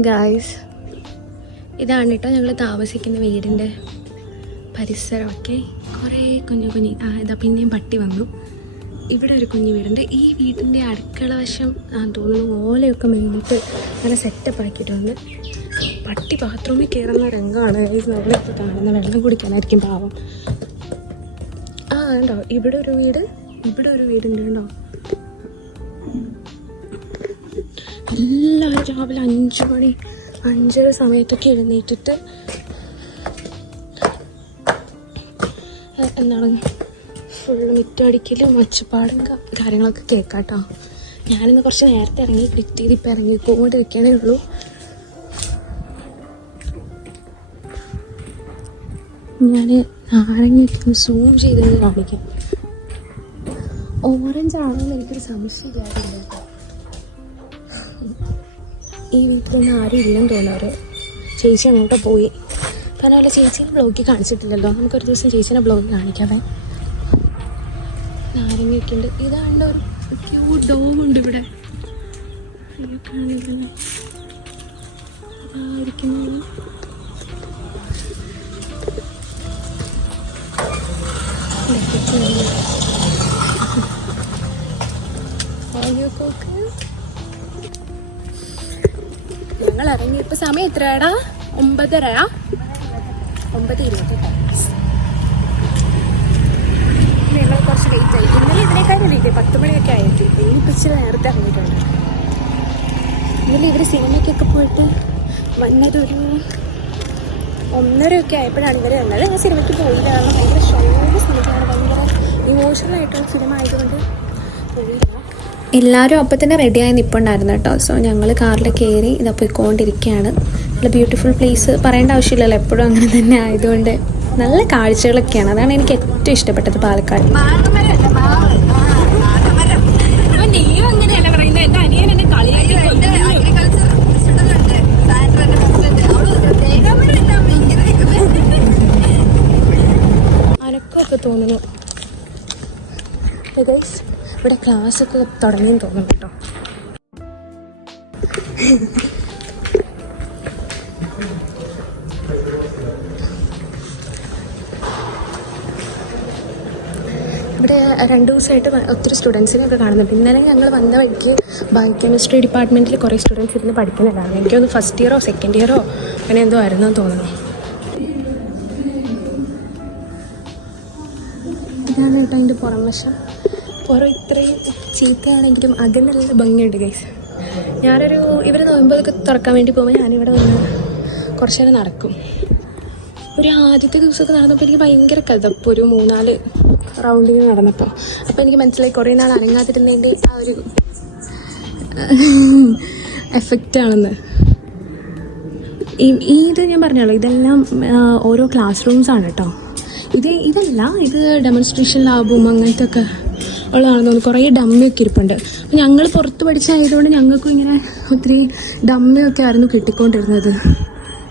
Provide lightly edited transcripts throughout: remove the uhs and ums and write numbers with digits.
Morning guys. ഇതാണ് കേട്ടോ ഞങ്ങൾ താമസിക്കുന്ന വീടിൻ്റെ പരിസരമൊക്കെ. കുറേ കുഞ്ഞു ഇതാ പിന്നെയും പട്ടി വന്നു. ഇവിടെ ഒരു കുഞ്ഞു വീടുണ്ട്. ഈ വീടിൻ്റെ അടുക്കള വശം തോന്നുന്നു ഓലയൊക്കെ മേടിട്ട് നല്ല സെറ്റപ്പ് ആക്കിയിട്ട് വന്ന്. പട്ടി ബാത്റൂമിൽ കയറുന്ന രംഗമാണ് നമ്മളിപ്പോൾ കാണുന്ന. വെള്ളം കുടിക്കാനായിരിക്കും പാവം. ഉണ്ടോ ഇവിടെ ഒരു വീടുണ്ട് കേട്ടോ. എല്ലാവരും രാവിലെ 5 മണി 5:30 സമയത്തൊക്കെ എഴുന്നേറ്റിട്ട് എന്താണ് ഫുള്ള് മിറ്റടിക്കലും ഒച്ചപ്പാടും കാര്യങ്ങളൊക്കെ കേൾക്കാട്ടോ. ഞാനിന്ന് കുറച്ച് നേരത്തെ ഇറങ്ങി ക്ലിക്ക് ചെയ്ത് ഇപ്പം ഇറങ്ങിക്കൊണ്ടിരിക്കണേ ഉള്ളൂ. ഞാൻ നാരങ്ങയൊക്കെ സൂം ചെയ്ത് കാണിക്കാം. ഓറഞ്ച് ആണെന്ന് എനിക്കൊരു സംശയമില്ലാതില്ല. ഈ വീട്ടിലൊന്നും ആരും ഇല്ലെന്ന് തോന്നുന്നവർ. ചേച്ചി അങ്ങോട്ട് പോയി. കാരണം അല്ല, ചേച്ചീനെ ബ്ലോഗിൽ കാണിച്ചിട്ടില്ലല്ലോ. നമുക്കൊരു ദിവസം ചേച്ചീനെ ബ്ലോഗിൽ കാണിക്കാവേ. നാരങ്ങയൊക്കെ ഉണ്ട്. ഇതാണ്ട് ഒരു ക്യൂട്ട് ഡോഗുണ്ട് ഇവിടെ. ഇരിക്കുന്നു. ഞങ്ങൾ ഇറങ്ങി. ഇപ്പൊ സമയം എത്രയാടാ? 9:30. 9:20. ഞങ്ങൾ കുറച്ച് ലേറ്റ് ആയി. ഇന്നലെ ഇതിനേക്കാളും ലേറ്റ് 10 മണിയൊക്കെ ആയിട്ട്. ഇനിയിപ്പോൾ ഇച്ചിരി നേരത്തെ ഇറങ്ങിയിട്ടുണ്ട്. ഇന്നലെ ഇവർ സിനിമയ്ക്കൊക്കെ പോയിട്ട് വന്നതൊരു 1:30 ആയപ്പോഴാണ് ഇവർ വന്നത്. ആ സിനിമയ്ക്ക് പോയില്ല. കാരണം ഭയങ്കര ഷോയുടെ സിനിമയാണ്. ഭയങ്കര ഇമോഷണൽ ആയിട്ടുള്ള സിനിമ ആയതുകൊണ്ട് പോയില്ല. എല്ലാവരും അപ്പം തന്നെ റെഡിയായി നിൽപ്പുണ്ടായിരുന്നു കേട്ടോ. സോ ഞങ്ങൾ കാറിൽ കയറി ഇതാ പോയിക്കൊണ്ടിരിക്കുകയാണ്. നല്ല ബ്യൂട്ടിഫുൾ പ്ലേസ്, പറയേണ്ട ആവശ്യമില്ലല്ലോ. എപ്പോഴും അങ്ങനെ തന്നെ ആയതുകൊണ്ട് നല്ല കാഴ്ചകളൊക്കെയാണ്. അതാണ് എനിക്ക് ഏറ്റവും ഇഷ്ടപ്പെട്ടത് പാലക്കാട്. അനക്കൊക്കെ തോന്നുന്നു. ഇവിടെ ക്ലാസ്സൊക്കെ തുടങ്ങിയെന്ന് തോന്നുന്നു കേട്ടോ. ഇവിടെ 2 ദിവസമായിട്ട് ഒത്തിരി സ്റ്റുഡൻസിനെയൊക്കെ കാണുന്നുണ്ട്. ഇന്നലെ ഞങ്ങൾ വന്ന വഴിക്ക് ബയോകെമിസ്ട്രി ഡിപ്പാർട്ട്മെൻറ്റിൽ കുറേ സ്റ്റുഡൻസ് ഇരുന്ന് പഠിക്കുന്നുണ്ടായിരുന്നു. എനിക്കൊന്ന് ഫസ്റ്റ് ഇയറോ സെക്കൻഡ് ഇയറോ അങ്ങനെ എന്തോ ആയിരുന്നെന്ന് തോന്നുന്നു. ഇതാണ് കേട്ടോ അതിൻ്റെ പുറം വശം. പുറം ഇത്രയും ചീത്തയാണെങ്കിലും അകലെ നല്ല ഭംഗിയുണ്ട് ഗൈസ്. ഇവർ നോയമ്പൊക്കെ തുറക്കാൻ വേണ്ടി പോകുമ്പോൾ ഞാനിവിടെ വന്ന് കുറച്ച് നേരം നടക്കും. ഒരു ആദ്യത്തെ ദിവസമൊക്കെ നടന്നപ്പോൾ എനിക്ക് ഭയങ്കര കഥപ്പ്. ഒരു 3-4 റൗണ്ടിങ് നടന്നപ്പോൾ അപ്പോൾ എനിക്ക് മനസ്സിലായി കുറേ നാൾ അനങ്ങാതിരുന്നതിൻ്റെ ആ ഒരു എഫക്റ്റാണെന്ന്. ഇത് ഞാൻ പറഞ്ഞല്ലോ, ഇതെല്ലാം ഓരോ ക്ലാസ് റൂംസാണ് കേട്ടോ. ഇത് ഡെമോൺസ്ട്രേഷൻ ലാബും അങ്ങനത്തെ ഒക്കെ ഉള്ളതാണെന്ന് തോന്നുന്നു. കുറേ ഡമ്മിയൊക്കെ ഇരിപ്പുണ്ട്. അപ്പം ഞങ്ങൾ പുറത്ത് പഠിച്ചായതുകൊണ്ട് ഞങ്ങൾക്കും ഇങ്ങനെ ഒത്തിരി ഡമ്മിയൊക്കെ ആയിരുന്നു കിട്ടിക്കൊണ്ടിരുന്നത്.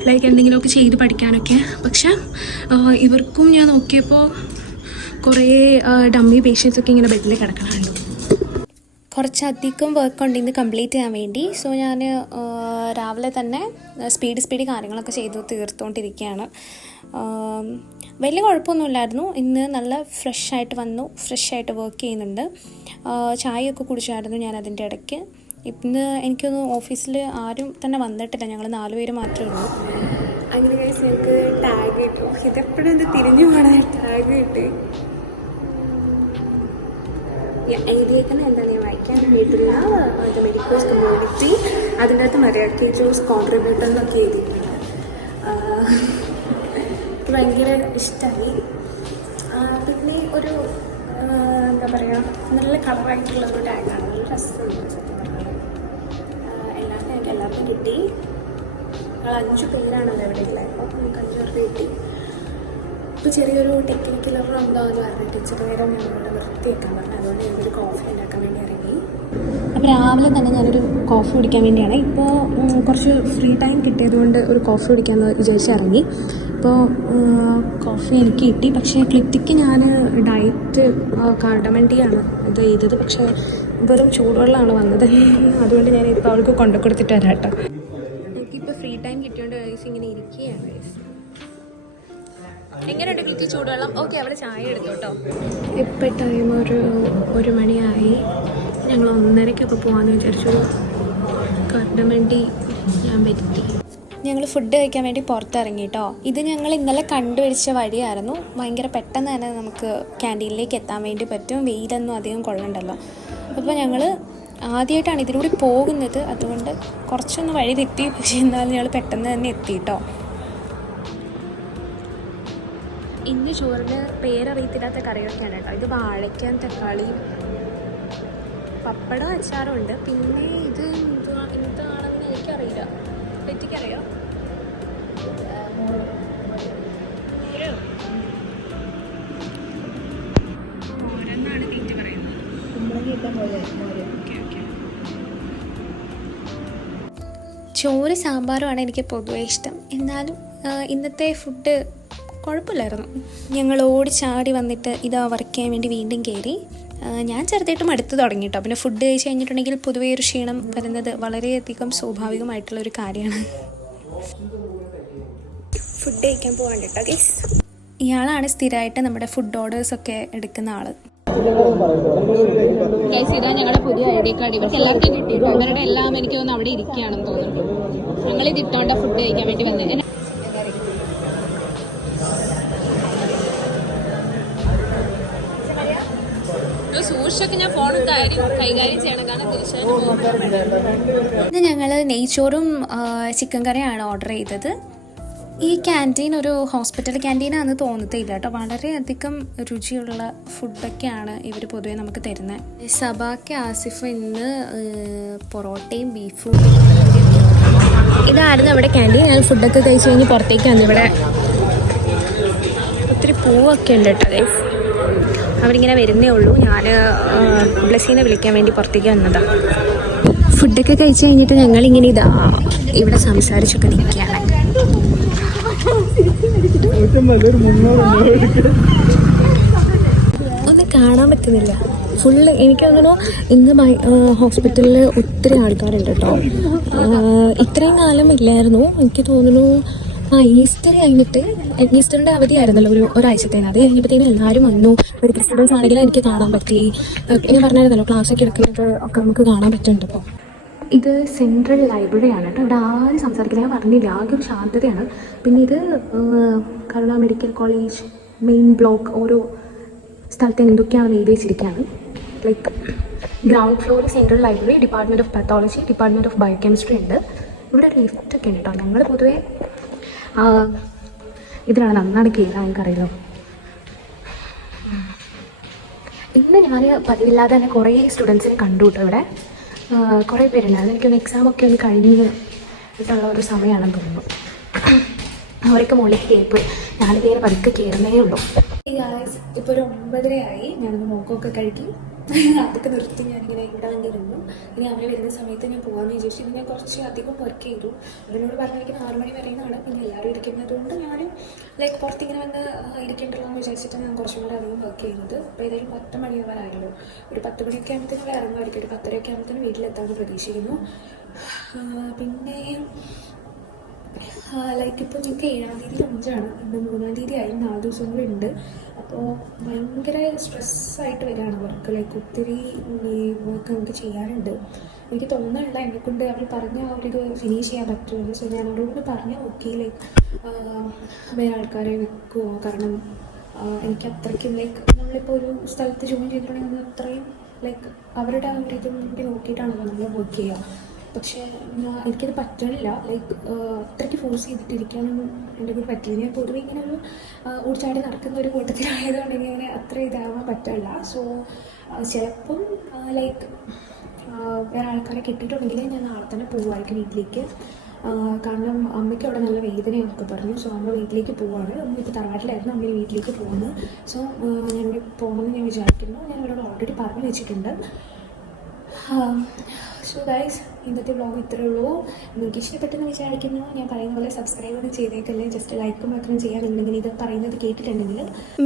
ലൈക്ക് എന്തെങ്കിലുമൊക്കെ ചെയ്ത് പഠിക്കാനൊക്കെ. പക്ഷെ ഇവർക്കും ഞാൻ നോക്കിയപ്പോൾ കുറേ ഡമ്മി പേഷ്യൻസൊക്കെ ഇങ്ങനെ ബെഡിൽ കിടക്കണുണ്ട്. കുറച്ചധികം വർക്ക് ഉണ്ട് ഇന്ന് കംപ്ലീറ്റ് ചെയ്യാൻ വേണ്ടി. സോ ഞാൻ രാവിലെ തന്നെ സ്പീഡ് കാര്യങ്ങളൊക്കെ ചെയ്ത് തീർത്തുകൊണ്ടിരിക്കുകയാണ്. വലിയ കുഴപ്പമൊന്നുമില്ലായിരുന്നു. ഇന്ന് നല്ല ഫ്രഷായിട്ട് വന്നു, ഫ്രഷായിട്ട് വർക്ക് ചെയ്യുന്നുണ്ട്. ചായയൊക്കെ കുടിച്ചായിരുന്നു ഞാൻ അതിൻ്റെ ഇടയ്ക്ക്. ഇന്ന് എനിക്കൊന്ന് ഓഫീസിൽ ആരും തന്നെ വന്നിട്ടില്ല. ഞങ്ങൾ 4 പേര് മാത്രമേ ഉള്ളൂ. അങ്ങനെ കഴിച്ച് ഞങ്ങൾക്ക് ടാഗ് കിട്ടു. ഇതെപ്പോഴും ഇത് തിരിഞ്ഞു പോകണ ടാഗ് കിട്ടി. എഴുതിയേക്കുന്നത് എന്താണെന്ന് ഞാൻ വായിക്കാൻ വീട്ടിലുള്ള മെഡിക്കോസ് കമ്മ്യൂണിറ്റി. അതിൻ്റെ അകത്ത് മലയാളീസ് കോൺട്രിബ്യൂട്ടർ എന്നൊക്കെ എഴുതിയിട്ടുണ്ട്. എനിക്ക് ഭയങ്കര ഇഷ്ടമായി. പിന്നെ ഒരു എന്താ പറയുക, നല്ല കളറായിട്ടുള്ള ഒരു ടാഗാണ്. നല്ല രസമുണ്ട് സത്യം പറഞ്ഞാൽ. എല്ലാവർക്കും കിട്ടി. ഞങ്ങൾ 5 പേരാണല്ലോ ഇവിടെ ഉള്ളത്. അപ്പോൾ നമുക്ക് 5 പേർക്ക് കിട്ടി. ഇപ്പോൾ ചെറിയൊരു ടെക്നിക്കൽ ഉണ്ടാകുമെന്ന് പറഞ്ഞിട്ട് ഇച്ചിരി നേരം ഞങ്ങളോട് നിർത്തിയേക്കാൻ പറഞ്ഞു. അതുകൊണ്ട് ഞങ്ങളൊരു കോഫി ഉണ്ടാക്കാൻ വേണ്ടി ഇറങ്ങി. അപ്പോൾ രാവിലെ തന്നെ ഞാനൊരു കോഫി കുടിക്കാൻ വേണ്ടിയാണ്. ഇപ്പോൾ കുറച്ച് ഫ്രീ ടൈം കിട്ടിയതുകൊണ്ട് ഒരു കോഫി കുടിക്കാമെന്ന് വിചാരിച്ച് ഇറങ്ങി. ഇപ്പോൾ കോഫി എനിക്ക് കിട്ടി. പക്ഷേ ക്ലിറ്റിക്ക് ഞാൻ ഡയറ്റ് കാർഡമൻ ടീ ആണ് ഇത് ചെയ്തത്. പക്ഷേ വെറും ചൂടുവെള്ളമാണ് വന്നത്. അതുകൊണ്ട് ഞാൻ ഇപ്പോൾ അവൾക്ക് കൊണ്ടു കൊടുത്തിട്ട് വരാം കേട്ടോ. എങ്ങനെയുണ്ട് കിട്ടി ചൂടുവെള്ളം? ഓക്കെ, അവിടെ ചായ എടുത്തു കേട്ടോ. ഇപ്പം ടൈം ഒരു മണിയായി. ഞങ്ങൾ 1:30 പോകാമെന്ന് വിചാരിച്ചു. കടമണ്ടി ഞാൻ വരുത്തി. ഞങ്ങൾ ഫുഡ് കഴിക്കാൻ വേണ്ടി പുറത്തിറങ്ങി കേട്ടോ. ഇത് ഞങ്ങൾ ഇന്നലെ കണ്ടുപിടിച്ച വഴിയായിരുന്നു. ഭയങ്കര പെട്ടെന്ന് തന്നെ നമുക്ക് ക്യാൻറ്റീനിലേക്ക് എത്താൻ വേണ്ടി പറ്റും. വെയിലൊന്നും അധികം കൊള്ളണ്ടല്ലോ. അപ്പോൾ ഞങ്ങൾ ആദ്യമായിട്ടാണ് ഇതിലൂടെ പോകുന്നത്. അതുകൊണ്ട് കുറച്ചൊന്ന് വഴി തെറ്റി. പക്ഷേ എന്നാലും ഞങ്ങൾ പെട്ടെന്ന് തന്നെ എത്തി കേട്ടോ. ഇന്ന് ചോറിന് പേരറിയത്തില്ലാത്ത കറിയൊക്കെയാണ് കേട്ടോ. ഇത് വാഴയ്ക്കാൻ തക്കാളി, പപ്പടം, അച്ചാറും ഉണ്ട്. പിന്നെ ഇത് എന്താണെന്ന് എനിക്കറിയില്ല. തെറ്റിക്കറിയോ? ഓരോന്നാണ് തീറ്റ പറയുന്നത്. ചോറ് സാമ്പാറുമാണ് എനിക്ക് പൊതുവേ ഇഷ്ടം. എന്നാലും ഇന്നത്തെ ഫുഡ് കുഴപ്പമില്ലായിരുന്നു. ഞങ്ങൾ ഓടിച്ചാടി വന്നിട്ട് ഇതാ വർക്ക് ചെയ്യാൻ വേണ്ടി വീണ്ടും കയറി. ഞാൻ ചെറുതായിട്ടും അടുത്ത് തുടങ്ങി കേട്ടോ. പിന്നെ ഫുഡ് കഴിച്ച് കഴിഞ്ഞിട്ടുണ്ടെങ്കിൽ പൊതുവേ ഒരു ക്ഷീണം വരുന്നത് വളരെയധികം സ്വാഭാവികമായിട്ടുള്ളൊരു കാര്യമാണ്. ഫുഡ് കഴിക്കാൻ പോകാൻ കേട്ടോ ഗൈസ്. ഇയാളാണ് സ്ഥിരമായിട്ട് നമ്മുടെ ഫുഡ് ഓർഡേഴ്സൊക്കെ എടുക്കുന്ന ആൾ. ഗൈസ്, ഇതാ ഞങ്ങളുടെ പുതിയ ID കാർഡ്. ഇവർക്ക് എല്ലാവർക്കും കിട്ടിയിട്ടോ. ഇവരുടെ എല്ലാം എനിക്ക് തോന്നുന്നു അവിടെ ഇരിക്കുകയാണെന്ന് തോന്നുന്നു. ഞങ്ങളിത് ഇട്ടോണ്ട ഫുഡ് കഴിക്കാൻ വേണ്ടി വന്നത്. സൂക്ഷിച്ചൊക്കെ ഞാൻ ഫോൺ കൈകാര്യം ചെയ്യണം. കാരണം ഇത് ഞങ്ങൾ നെയ്ച്ചോറും ചിക്കൻ കറിയാണ് ഓർഡർ ചെയ്തത്. ഈ ക്യാൻറ്റീൻ ഒരു ഹോസ്പിറ്റൽ ക്യാൻറ്റീനാണെന്ന് തോന്നത്തില്ല കേട്ടോ. വളരെയധികം രുചിയുള്ള ഫുഡൊക്കെയാണ് ഇവർ പൊതുവെ നമുക്ക് തരുന്നത്. സബാക്ക് ആസിഫ് ഇന്ന് പൊറോട്ടയും ബീഫും. ഇതായിരുന്നു അവിടെ ക്യാൻറ്റീൻ. ഞാൻ ഫുഡൊക്കെ കഴിച്ച് കഴിഞ്ഞ് പുറത്തേക്ക് വന്നു. ഇവിടെ ഒത്തിരി പൂവൊക്കെ ഉണ്ട് കേട്ടോ. അവരിങ്ങനെ വരുന്നേ ഉള്ളൂ. ഞാൻ ബ്ലസ്സിനെ വിളിക്കാൻ വേണ്ടി പുറത്തേക്ക് വന്നതാണ്. ഫുഡൊക്കെ കഴിച്ച് കഴിഞ്ഞിട്ട് ഞങ്ങളിങ്ങനെ ഇവിടെ സംസാരിച്ചൊക്കെ നിൽക്കുകയാണ്. ഒന്നും കാണാൻ പറ്റുന്നില്ല. ഫുള്ള് എനിക്ക് തോന്നുന്നു ഇന്ന് ഹോസ്പിറ്റലിൽ ഒത്തിരി ആൾക്കാരുണ്ട് കേട്ടോ. ഇത്രയും കാലം ഇല്ലായിരുന്നു. എനിക്ക് തോന്നുന്നു ഈസ്റ്റർ കഴിഞ്ഞിട്ട്, ഈസ്റ്ററിൻ്റെ അവധിയായിരുന്നല്ലോ ഒരാഴ്ചത്തേന്. അത് കഴിഞ്ഞപ്പോഴത്തേനും എല്ലാവരും വന്നു. മെഡിക്കൽ സ്റ്റുഡൻസ് ആണെങ്കിലും എനിക്ക് കാണാൻ പറ്റി. ഞാൻ പറഞ്ഞായിരുന്നല്ലോ ക്ലാസ്സൊക്കെ എടുക്കുന്നത് ഒക്കെ നമുക്ക് കാണാൻ പറ്റുന്നുണ്ട്. ഇപ്പോൾ ഇത് സെൻട്രൽ ലൈബ്രറിയാണ് കേട്ടോ. ഇവിടെ ആരും സംസാരിക്കില്ല. ഞാൻ പറഞ്ഞില്ല, ആകെ ഒരു ശാന്തതയാണ്. പിന്നെ ഇത് കരുണ മെഡിക്കൽ കോളേജ് മെയിൻ ബ്ലോക്ക് ഓരോ സ്ഥലത്ത് എന്തൊക്കെയാണ് എഴുതി വെച്ചിരിക്കുകയാണ്. ലൈക്ക് ഗ്രൗണ്ട് ഫ്ലോറിൽ central library, department of pathology, department of biochemistry ഉണ്ട്. ഇവിടെ ഒരു ലിഫ്റ്റൊക്കെ ഉണ്ട് കേട്ടോ. ഞങ്ങൾ പൊതുവേ ഇതിലാണ് നന്നാണ് കയറാൻ. എനിക്കറിയില്ലോ. ഇന്ന് ഞാൻ പതിവില്ലാതെ തന്നെ കുറേ സ്റ്റുഡൻസിനെ കണ്ടു കേട്ടോ. ഇവിടെ കുറേ പേരുണ്ടായിരുന്നു. എനിക്കൊന്ന് എക്സാമൊക്കെ ഒന്ന് കഴിഞ്ഞിട്ടുള്ള ഒരു സമയമാണെന്ന് തോന്നുന്നു. അവരൊക്കെ മുകളിലേക്ക് കയറിപ്പോയി. ഞാനിതേറെ പതുക്കെ കയറുന്നേ ഉള്ളൂ. ഇപ്പോൾ ഒരു 9:30 ഞാനൊന്ന് മോക്കമൊക്കെ കഴിക്കും. അതൊക്കെ നിർത്തി ഞാനിങ്ങനെ ഇവിടെ വന്നിരുന്നു. ഇനി അവർ വരുന്ന സമയത്ത് ഞാൻ പോകാമെന്ന് വിചാരിച്ചു. ഇത് ഞാൻ കുറച്ച് അധികം വർക്ക് ചെയ്തു. അതിനോട് പറഞ്ഞിരിക്കുന്നത് 6 മണി വരെയാണ്. പിന്നെ എല്ലാവരും ഇരിക്കുന്നതുകൊണ്ട് ഞാൻ ലൈക്ക് പുറത്തിങ്ങനെ വന്ന് ഇരിക്കേണ്ടല്ലോ എന്ന് വിചാരിച്ചിട്ട് ഞാൻ കുറച്ചും കൂടെ അധികം വർക്ക് ചെയ്യുന്നത്. അപ്പോൾ ഏതായാലും 10 മണിയാവാറായല്ലോ. ഒരു 10 മണിയൊക്കെ ആകുമ്പോഴത്തേനും ഇവിടെ ഇറങ്ങുമായിരിക്കും. ഒരു 10:30 ആകുമ്പോഴത്തേനും വീട്ടിലെത്താമെന്ന് പ്രതീക്ഷിക്കുന്നു. പിന്നെ ലൈക്ക് ഇപ്പോൾ ഞങ്ങൾക്ക് 7-ാം തീയതി ലഞ്ചാണ്. ഇന്ന് 3-ാം തീയതി ആയി. 4 ദിവസം കൂടി ഉണ്ട്. അപ്പോൾ ഭയങ്കര സ്ട്രെസ്സായിട്ട് വരികയാണ് വർക്ക്. ലൈക്ക് ഒത്തിരി വർക്ക് നമുക്ക് ചെയ്യാനുണ്ട്. എനിക്ക് തോന്നുന്നില്ല എന്നെക്കൊണ്ട് അവർ പറഞ്ഞ അവരിത് ഫിനിഷ് ചെയ്യാൻ പറ്റുമെന്ന്. സോ ഞാൻ അവരോട് പറഞ്ഞു ഓക്കെ ലൈക്ക് വേറെ ആൾക്കാരെ വെക്കുമോ. കാരണം എനിക്ക് അത്രയ്ക്കും ലൈക്ക് നമ്മളിപ്പോൾ ഒരു സ്ഥലത്ത് ജോയിൻ ചെയ്തിട്ടുണ്ടെങ്കിൽ അത്രയും ലൈക്ക് അവരുടെ ആ ഒരു ഇതും കൂടി നോക്കിയിട്ടാണല്ലോ നമ്മൾ വർക്ക് ചെയ്യുക. പക്ഷേ എനിക്കത് പറ്റണില്ല. ലൈക്ക് അത്രയ്ക്ക് ഫോഴ്സ് ചെയ്തിട്ടിരിക്കാനൊന്നും എൻ്റെ കൂടെ പറ്റില്ല. ഞാൻ പൊതുവെ ഇങ്ങനെ ഒരു ഓടിച്ചാടി നടക്കുന്ന ഒരു കൂട്ടത്തിലായതുകൊണ്ട് ഇങ്ങനെ അത്ര ഇതാവാൻ പറ്റില്ല. സോ ചിലപ്പം ലൈക്ക് വേറെ ആൾക്കാരെ കിട്ടിയിട്ടുണ്ടെങ്കിൽ ഞാൻ നാളെ തന്നെ പോകുമായിരിക്കും വീട്ടിലേക്ക്. കാരണം അമ്മയ്ക്ക് അവിടെ നല്ല വേദനയൊക്കെ പറഞ്ഞു. സോ അമ്മ വീട്ടിലേക്ക് പോവാണ്. അമ്മ ഇപ്പോൾ തറവാട്ടിലായിരുന്നു. അമ്മ വീട്ടിലേക്ക് പോകുന്നു. സോ ഞാനിവിടെ പോകണമെന്ന് ഞാൻ വിചാരിക്കുന്നു. ഞാൻ അവരോട് ഓൾറെഡി പറഞ്ഞു വെച്ചിട്ടുണ്ട്. സോ ഗൈസ്, ഇന്നത്തെ വ്ളോഗ് ഇത്രയേ ഉള്ളൂ. നിങ്ങൾക്ക് ഇഷ്ടപ്പെട്ടെന്ന് വിചാരിക്കുന്നു. ഞാൻ പറയുന്ന പോലെ സബ്സ്ക്രൈബ് ഒന്നും ചെയ്തേക്കല്ലേ, ജസ്റ്റ് ലൈക്ക് മാത്രം ചെയ്യാനുണ്ടെങ്കിൽ ഇത് പറയുന്നത് കേട്ടിട്ടുണ്ടെങ്കിൽ.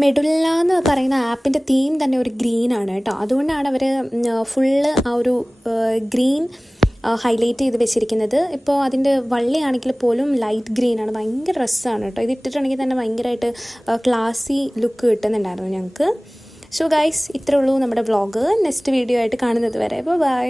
മെഡുല്ല എന്ന് പറയുന്ന ആപ്പിൻ്റെ തീം തന്നെ ഒരു ഗ്രീനാണ് കേട്ടോ. അതുകൊണ്ടാണ് അവർ ഫുള്ള് ആ ഒരു ഗ്രീൻ ഹൈലൈറ്റ് ചെയ്ത് വെച്ചിരിക്കുന്നത്. ഇപ്പോൾ അതിൻ്റെ വള്ളിയാണെങ്കിൽ പോലും ലൈറ്റ് ഗ്രീനാണ്, ഭയങ്കര രസമാണ് കേട്ടോ. ഇത് ഇട്ടിട്ടുണ്ടെങ്കിൽ തന്നെ ഭയങ്കരമായിട്ട് ക്ലാസി ലുക്ക് കിട്ടുന്നുണ്ടായിരുന്നു ഞങ്ങൾക്ക്. സോ ഗൈസ്, ഇത്രേ ഉള്ളൂ നമ്മുടെ വ്ളോഗ്. നെക്സ്റ്റ് വീഡിയോ ആയിട്ട് കാണുന്നത് വരെ ബൈ.